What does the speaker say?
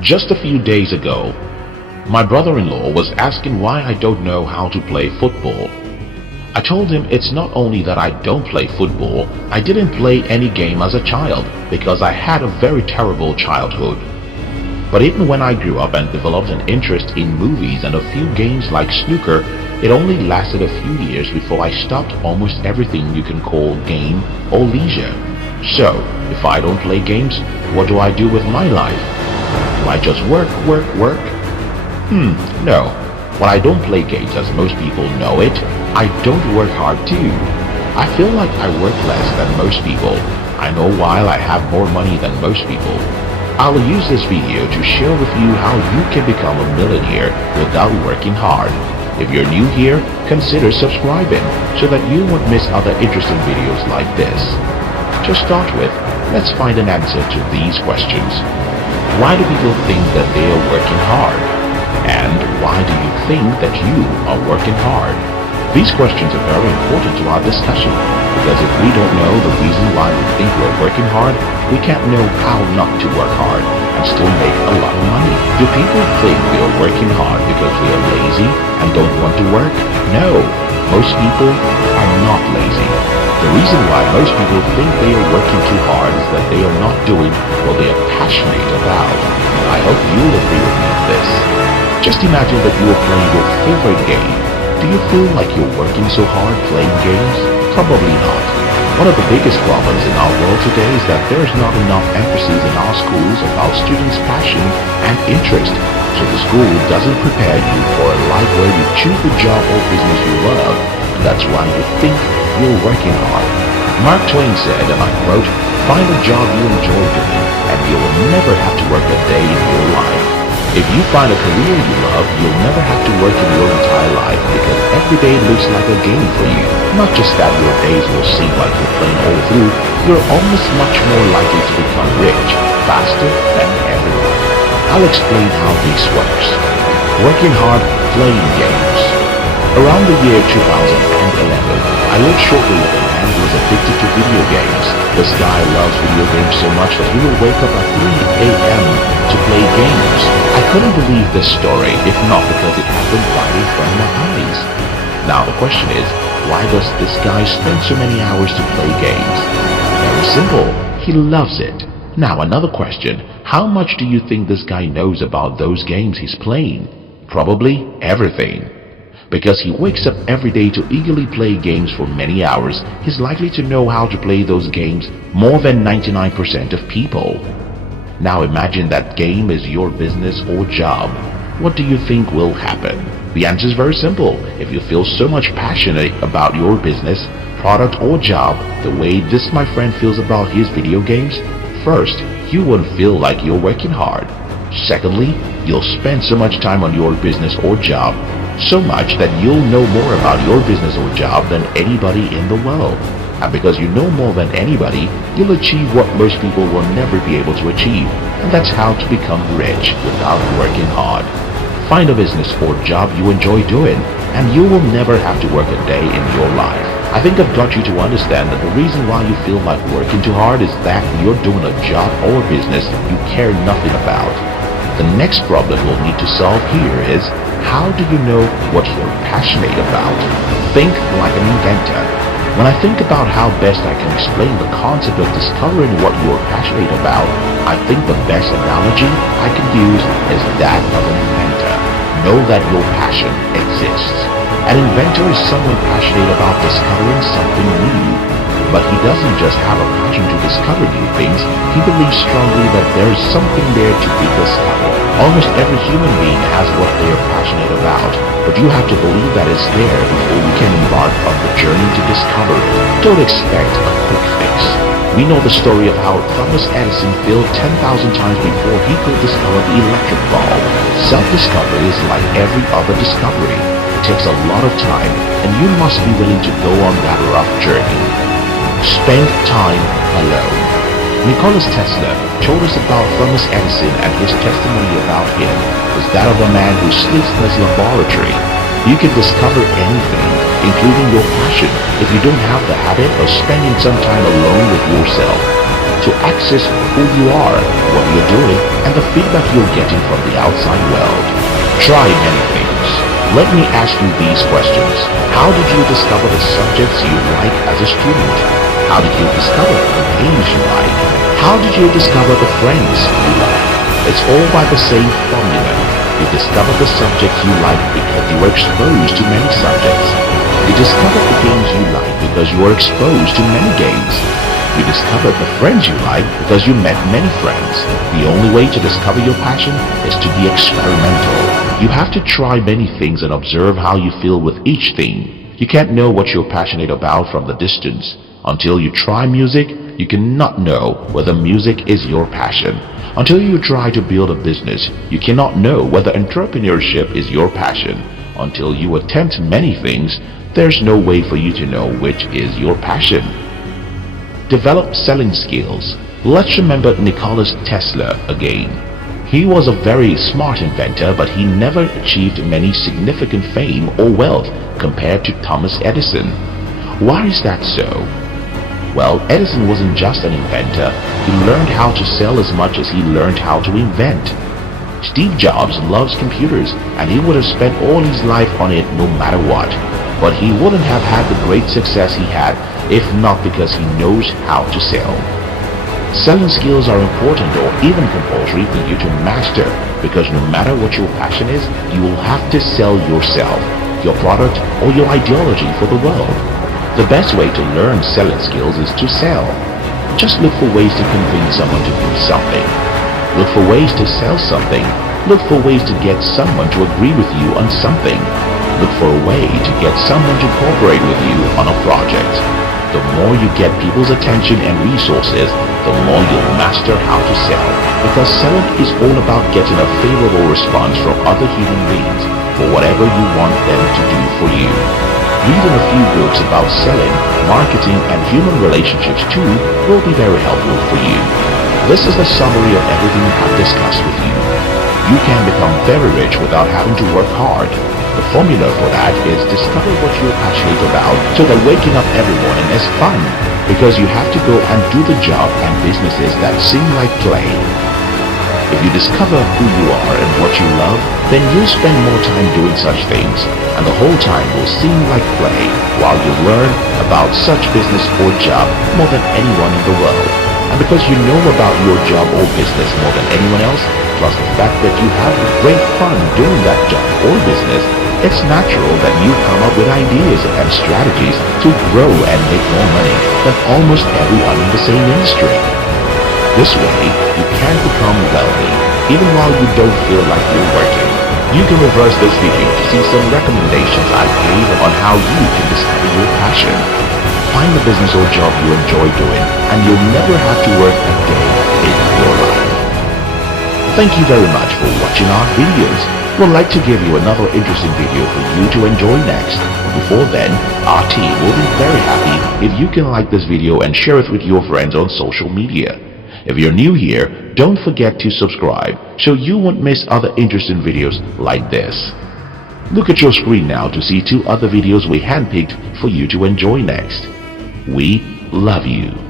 Just a few days ago, my brother-in-law was asking why I don't know how to play football. I told him it's not only that I don't play football, I didn't play any game as a child because I had a very terrible childhood. But even when I grew up and developed an interest in movies and a few games like snooker, it only lasted a few years before I stopped almost everything you can call game or leisure. So, if I don't play games, what do I do with my life? Do I just work? No. When I don't play games as most people know it, I don't work hard too. I feel like I work less than most people. I know why I have more money than most people. I'll use this video to share with you how you can become a millionaire without working hard. If you're new here, consider subscribing so that you won't miss other interesting videos like this. To start with, let's find an answer to these questions. Why do people think that they are working hard? And why do you think that you are working hard? These questions are very important to our discussion because if we don't know the reason why we think we're working hard, we can't know how not to work hard and still make a lot of money. Do people think we are working hard because we are lazy and don't want to work? No, most people are not lazy. The reason why most people think they are working too hard is that they are not doing what they are passionate about. I hope you'll agree with me on this. Just imagine that you are playing your favorite game. Do you feel like you're working so hard playing games? Probably not. One of the biggest problems in our world today is that there is not enough emphasis in our schools about students' passion and interest. So the school doesn't prepare you for a life where you choose the job or business you love. And that's why you think you're working hard. Mark Twain said, and I quote, "Find a job you enjoy doing, and you will never have to work a day in your life." If you find a career you love, you'll never have to work in your entire life because every day looks like a game for you. Not just that your days will seem like you're playing all through, you're almost much more likely to become rich faster than everyone. I'll explain how this works. Working hard, playing games. Around the year 2011, I lived shortly with a man who was addicted to video games. This guy loves video games so much that he will wake up at 3 a.m. to play games. I couldn't believe this story, if not because it happened right in front of my eyes. Now the question is, why does this guy spend so many hours to play games? Very simple, he loves it. Now another question, how much do you think this guy knows about those games he's playing? Probably everything. Because he wakes up every day to eagerly play games for many hours, he's likely to know how to play those games more than 99% of people. Now imagine that game is your business or job. What do you think will happen? The answer is very simple. If you feel so much passionate about your business, product or job, the way this my friend feels about his video games, first, you won't feel like you're working hard. Secondly, you'll spend so much time on your business or job, so much that you'll know more about your business or job than anybody in the world. And because you know more than anybody, you'll achieve what most people will never be able to achieve. And that's how to become rich without working hard. Find a business or job you enjoy doing, and you will never have to work a day in your life. I think I've got you to understand that the reason why you feel like working too hard is that you're doing a job or business you care nothing about. The next problem we'll need to solve here is, how do you know what you're passionate about? Think like an inventor. When I think about how best I can explain the concept of discovering what you're passionate about, I think the best analogy I can use is that of an inventor. Know that your passion exists. An inventor is someone passionate about discovering something new. But he doesn't just have a passion to discover new things, he believes strongly that there is something there to be discovered. Almost every human being has what they are passionate about, but you have to believe that it's there before you can embark on the journey to discover it. Don't expect a quick fix. We know the story of how Thomas Edison failed 10,000 times before he could discover the electric bulb. Self-discovery is like every other discovery. It takes a lot of time, and you must be willing to go on that rough journey. Spend time alone. Nikola Tesla told us about Thomas Edison, and his testimony about him was that of a man who sleeps in his laboratory. You can discover anything, including your passion, if you don't have the habit of spending some time alone with yourself. to access who you are, what you're doing, and the feedback you're getting from the outside world. Try many things. Let me ask you these questions. How did you discover the subjects you like as a student? How did you discover the games you like? How did you discover the friends you like? It's all by the same formula. You discover the subjects you like because you were exposed to many subjects. You discover the games you like because you were exposed to many games. You discovered the friends you like because you met many friends. The only way to discover your passion is to be experimental. You have to try many things and observe how you feel with each thing. You can't know what you're passionate about from the distance. Until you try music, you cannot know whether music is your passion. Until you try to build a business, you cannot know whether entrepreneurship is your passion. Until you attempt many things, there's no way for you to know which is your passion. Develop selling skills. Let's remember Nikola Tesla again. He was a very smart inventor, but he never achieved many significant fame or wealth compared to Thomas Edison. Why is that so? Well, Edison wasn't just an inventor. He learned how to sell as much as he learned how to invent. Steve Jobs loves computers, and he would have spent all his life on it no matter what. But he wouldn't have had the great success he had if not because he knows how to sell. Selling skills are important or even compulsory for you to master, because no matter what your passion is, you will have to sell yourself, your product, or your ideology for the world. The best way to learn selling skills is to sell. Just look for ways to convince someone to do something. Look for ways to sell something. Look for ways to get someone to agree with you on something. Look for a way to get someone to cooperate with you on a project. The more you get people's attention and resources, the more you'll master how to sell. Because selling is all about getting a favorable response from other human beings for whatever you want them to do for you. Reading a few books about selling, marketing, and human relationships too will be very helpful for you. This is the summary of everything I've discussed with you. You can become very rich without having to work hard. The formula for that is discover what you're passionate about so that waking up every morning is fun, because you have to go and do the job and businesses that seem like play. If you discover who you are and what you love, then you'll spend more time doing such things, and the whole time will seem like play while you learn about such business or job more than anyone in the world. And because you know about your job or business more than anyone else, plus the fact that you have great fun doing that job or business, it's natural that you come up with ideas and strategies to grow and make more money than almost everyone in the same industry. This way, you can become wealthy even while you don't feel like you're working. You can reverse this video to see some recommendations I gave on how you can discover your passion. Find a business or job you enjoy doing, and you'll never have to work a day in your life. Thank you very much for watching our videos. We'd like to give you another interesting video for you to enjoy next. Before then, our team will be very happy if you can like this video and share it with your friends on social media. If you're new here, don't forget to subscribe so you won't miss other interesting videos like this. Look at your screen now to see 2 other videos we handpicked for you to enjoy next. We love you.